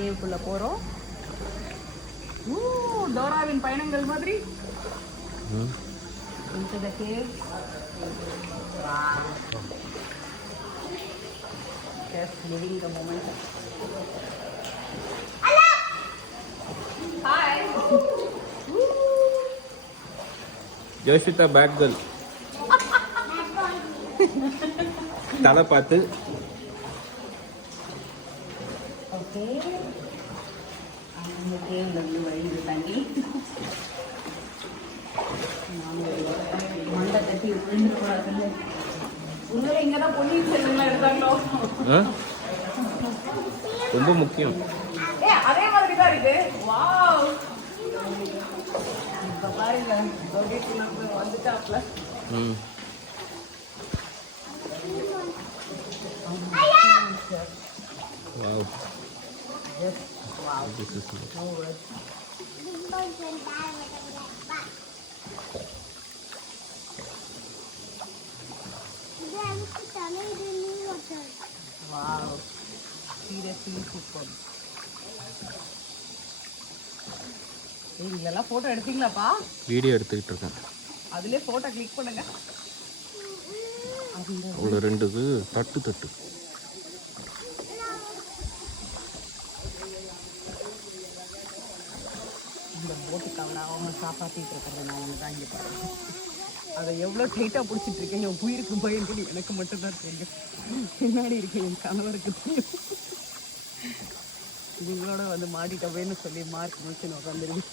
கேவுக்குள்ள போறோம். டோராவின் பயணங்கள் மாதிரி. Into the cave. Wow. Just living the moment. Hi. Joshita bad girl. தலை பார்த்து. ஓகே. அந்த கேவ்ல இருந்து வழிந்து தண்ணி. மண்டை தட்டி விழுந்து போறாங்கல்ல. உங்களை இங்கதான் பொன்னியின் செல்வன்லாம் எடுத்தாங்களோ? ரொம்ப முக்கியம். அதே மாதிரி தான் இருக்கு. வாவ். இப்ப பாருங்க வந்துட்டாப்ல. Wow. Yes. Wow. This is nice. No words. Wow. Seriously super. இதெல்லாம் போட்டோ எடுத்தீங்களாப்பா? வீடியோ எடுத்துக்கிட்டு இருக்கேன். அதுலயே போட்டோ கிளிக் பண்ணுங்க. அவ்வளோ ரெண்டு தட்டு இந்த போட்டுக்கு அவங்க காப்பாற்றிட்டு இருக்கிறத நான் ஒன்று தான் இங்கே பாருங்க. அதை எவ்வளோ டைட்டாக பிடிச்சிட்டு இருக்கேன். என் உயிருக்கு பயன்படி எனக்கு மட்டும்தான் தெரியும். பின்னாடி இருக்கேன் என் கணவருக்கு தெரியும். இவங்களோட வந்து மாட்டிட்டவேன்னு சொல்லி மார்க் முடிச்சுன்னு உட்காந்துருக்கு.